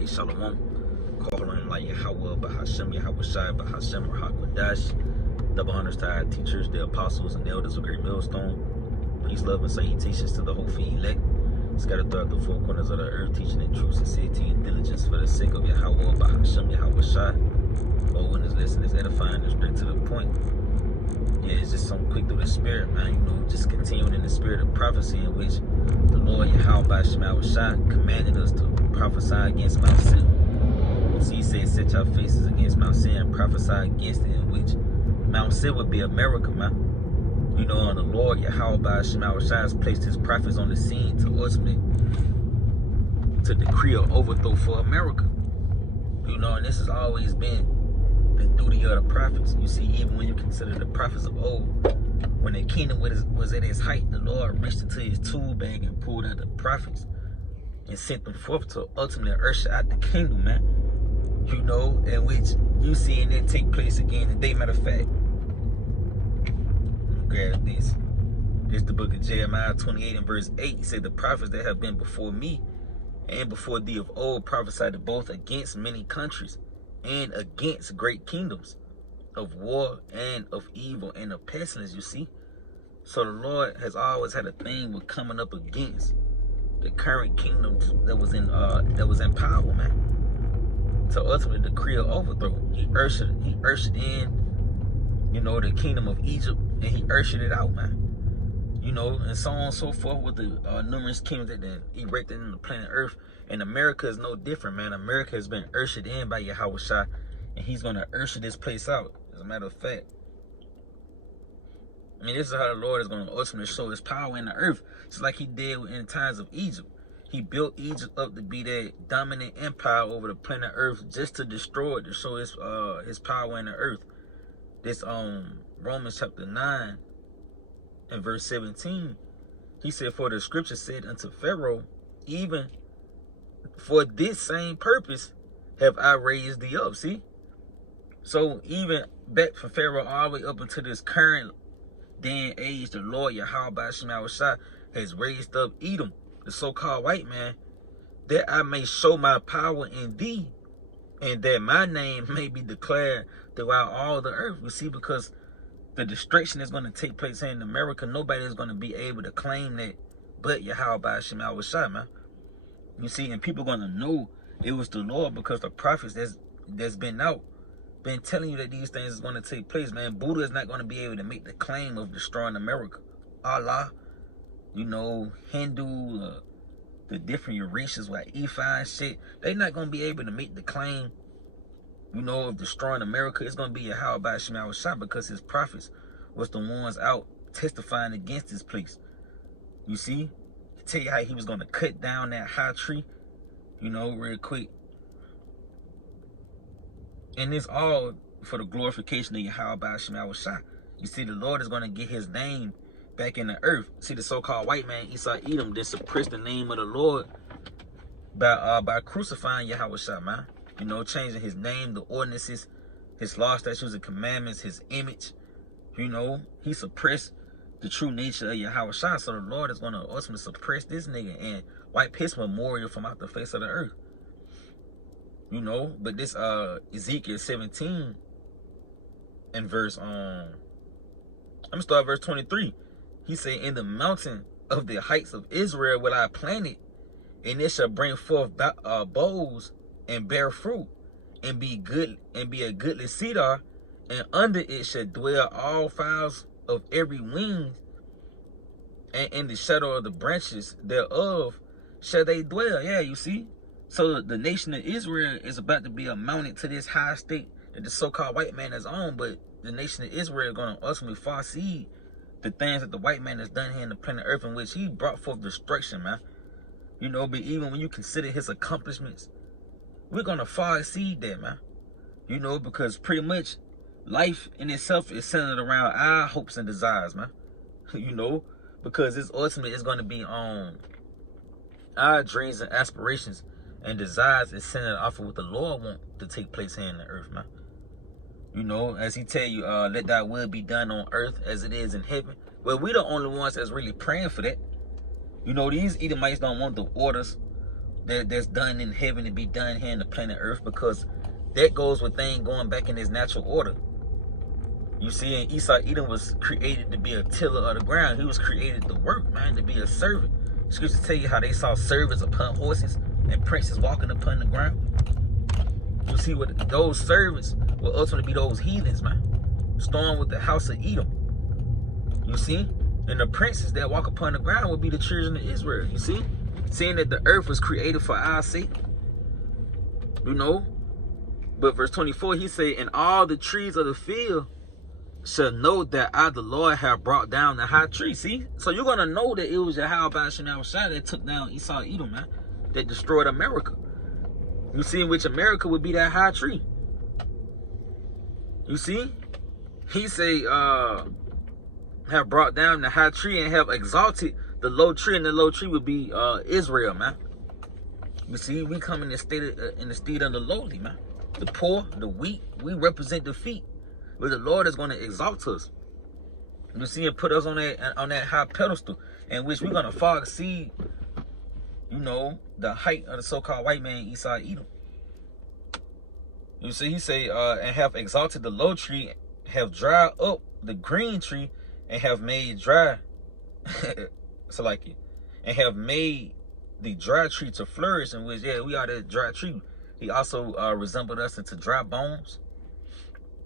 Hey, Shalom. Calling like Yahweh, Bahashem, Yahweh Shai, Bahashem, Rahakwadash. Double honors to our teachers, the apostles, and the elders of Great Millstone. Peace, love, and salutations to the hopeful elect. Scattered throughout the four corners of the earth, teaching in truth, sincerity, and diligence for the sake of Yahweh, Bahashem, Yahweh Shai. Oh, when this lesson is edifying and straight to the point. Yeah, it's just something quick through the spirit, man. You know, just continuing in the spirit of prophecy in which the Lord Yahweh Shai commanded us to prophesy against Mount Sin. So he said, set your faces against Mount Sin and prophesy against it, in which Mount Sin would be America, man. You know, and the Lord Yahweh Shai has placed his prophets on the scene to ultimately to decree an overthrow for America. You know, and this has always been the duty of the prophets. You see, even when you consider the prophets of old, when the kingdom was at its height, the Lord reached into his tool bag and pulled out the prophets and sent them forth to ultimately usher out the kingdom, man. You know, in which you see it take place again today. Matter of fact, let me grab this. This is the book of Jeremiah 28 and verse 8. He said, the prophets that have been before me and before thee of old prophesied both against many countries and against great kingdoms, of war and of evil and of pestilence, you see. So the Lord has always had a thing with coming up against the current kingdoms that was in power, man, to ultimately decree an overthrow. He ushered in, you know, the kingdom of Egypt, and he ushered it out, man. You know, and so on and so forth with the numerous kingdoms that they erected in the planet Earth. And America is no different, man. America has been ushered in by Yahweh Shai, and he's going to usher this place out, as a matter of fact. I mean, this is how the Lord is going to ultimately show his power in the earth, just like he did in times of Egypt. He built Egypt up to be that dominant empire over the planet Earth, just to destroy it, to show his power in the earth. This Romans chapter 9 and verse 17, he said, for the scripture said unto Pharaoh, even for this same purpose have I raised thee up. See? So even back from Pharaoh all the way up into this current day and age, the Lord Yahweh Shai has raised up Edom, the so-called white man, that I may show my power in thee, and that my name may be declared throughout all the earth. You see, because the destruction is going to take place here in America, nobody is going to be able to claim that but Yahweh Shai, man. You see, and people are going to know it was the Lord, because the prophets that's been out, been telling you that these things is going to take place, man. Buddha is not going to be able to make the claim of destroying America. Allah, you know, Hindu, the different races like Ifa and shit, they're not going to be able to make the claim, you know, of destroying America. It's going to be Yahweh Shai, because his prophets was the ones out testifying against this place. You see? Tell you how he was going to cut down that high tree, you know, real quick. And it's all for the glorification of Yahweh Shai. You see, the Lord is going to get his name back in the earth. See, the so-called white man, Esau Edom, did suppress the name of the Lord by crucifying Yahweh Shai, man. You know, changing his name, the ordinances, his law, statutes, and commandments, his image. You know, he suppressed the true nature of Yahweh Shai. So the Lord is going to ultimately suppress this nigga and wipe his memorial from out the face of the earth. You know, but this Ezekiel 17 and verse I'm gonna start verse 23. He said, in the mountain of the heights of Israel will I plant it, and it shall bring forth boughs and bear fruit, and be a goodly cedar, and under it shall dwell all fowls of every wing, and in the shadow of the branches thereof shall they dwell. Yeah, you see? So the nation of Israel is about to be amounted to this high state that the so-called white man is on, but the nation of Israel is going to ultimately foresee the things that the white man has done here in the planet Earth, in which he brought forth destruction, man. You know, but even when you consider his accomplishments, we're going to far exceed that, man. You know, because pretty much life in itself is centered around our hopes and desires, man. You know, because it's ultimately is going to be on our dreams and aspirations and desires is centered off of what the Lord wants to take place here in the earth, man. You know, as he tell you, let thy will be done on earth as it is in heaven. Well, we the only ones that's really praying for that. You know, these Edomites don't want the orders that's done in heaven to be done here in the planet Earth, because that goes with things going back in its natural order. You see, and Esau Edom was created to be a tiller of the ground. He was created to work, man, to be a servant. Scripture tell you how they saw servants upon horses and princes walking upon the ground. You see, what those servants will ultimately be those heathens, man, storm with the house of Edom. You see, and the princes that walk upon the ground will be the children of Israel. You see, seeing that the earth was created for our sake, you know. But verse 24, he said, and all the trees of the field shall know that I, the Lord, have brought down the high tree. See? So you're going to know that it was Yahweh Shai that took down Esau Edom, man. That destroyed America. You see, in which America would be that high tree. You see? He say, have brought down the high tree and have exalted the low tree. And the low tree would be Israel, man. You see, we come in the state of the lowly, man. The poor, the weak, we represent defeat. But the Lord is going to exalt us. You see, and put us on that high pedestal, in which we're going to far exceed, you know, the height of the so-called white man Esau Edom. You see, he say, and have exalted the low tree, have dried up the green tree, and have made dry, so like it, and have made the dry tree to flourish, in which, yeah, we are that dry tree. He also resembled us into dry bones,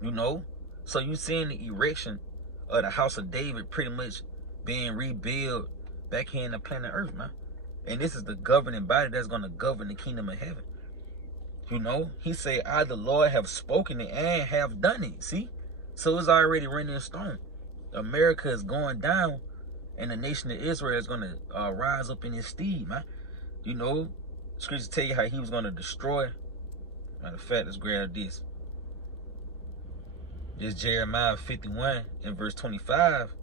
you know. So you seeing the erection of the house of David pretty much being rebuilt back here in the planet Earth, man. And this is the governing body that's going to govern the kingdom of heaven. You know, he said, I, the Lord, have spoken it and have done it. See? So it's already written in stone. America is going down, and the nation of Israel is going to rise up in his stead, man. You know, scripture tell you how he was going to destroy. Matter of fact, let's grab this. This Jeremiah 51 and verse 25.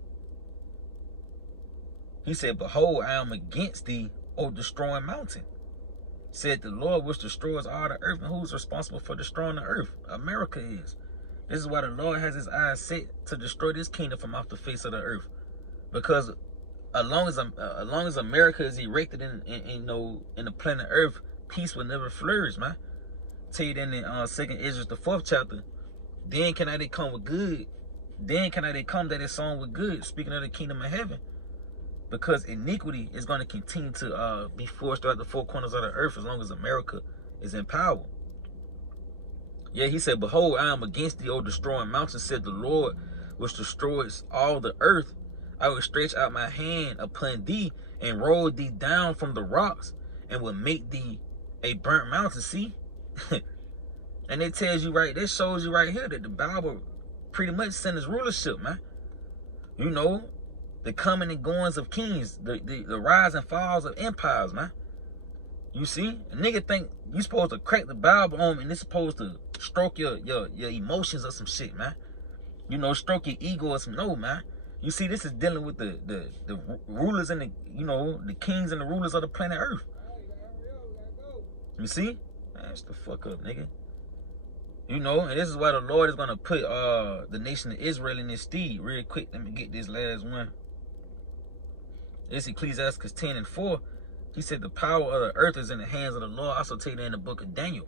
He said, behold, I am against thee, O destroying mountain. Said the Lord, which destroys all the earth. And who's responsible for destroying the earth? America is. This is why the Lord has his eyes set to destroy this kingdom from off the face of the earth. Because as long as America is erected in the planet Earth, peace will never flourish, man. Tell you then in 2nd Ezra, the 4th chapter, then can they come with good. Then can they come that is sown with good. Speaking of the kingdom of heaven. Because iniquity is going to continue to be forced throughout the four corners of the earth as long as America is in power. Yeah, he said, behold, I am against thee, O destroying mountain, said the Lord, which destroys all the earth. I will stretch out my hand upon thee and roll thee down from the rocks and will make thee a burnt mountain. See? And it tells you right, this shows you right here that the Bible pretty much centers rulership, man. You know, the coming and goings of kings, the rise and falls of empires, man. You see? A nigga think you supposed to crack the Bible on and it's supposed to stroke your emotions or some shit, man. You know, stroke your ego or some, no, man. You see, this is dealing with the rulers and the kings and the rulers of the planet Earth. You see? Man, shut the fuck up, nigga. You know, and this is why the Lord is going to put the nation of Israel in his stead. Real quick, let me get this last one. This Ecclesiastes 10 and 4. He said the power of the earth is in the hands of the Lord. I also tell you that in the book of Daniel,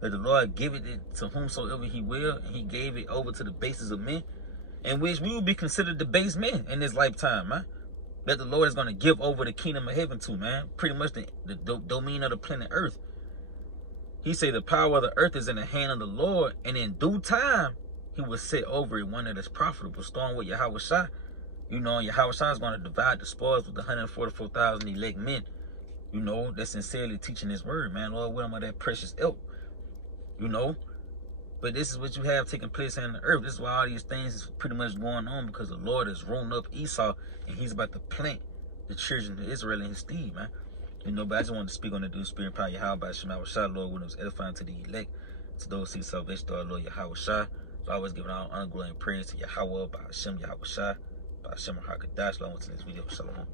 that the Lord giveth it to whomsoever he will, and he gave it over to the bases of men, in which we will be considered the base men in this lifetime, man. That the Lord is going to give over the kingdom of heaven to, man. Pretty much the domain of the planet earth. He said the power of the earth is in the hand of the Lord, and in due time, he will set over it one that is profitable, starting with Yahweh Shai. You know, Yahweh Shai is going to divide the spoils with the 144,000 elect men. You know, that's sincerely teaching his word, man. Lord, what am I that precious elk? You know, but this is what you have taking place on the earth. This is why all these things is pretty much going on, because the Lord is rolling up Esau, and he's about to plant the children of Israel in his stead, man. You know, but I just wanted to speak on the due spirit and power Yahweh Shai, Shai, Lord, when it was edifying to the elect, to those who seek salvation, to our Lord Yahweh Shai. So always giving all honor, glory, and praise to Yahweh, by Hashem, Yahweh Shai, by Hashem, HaKadosh. Lord, to this video. Shalom.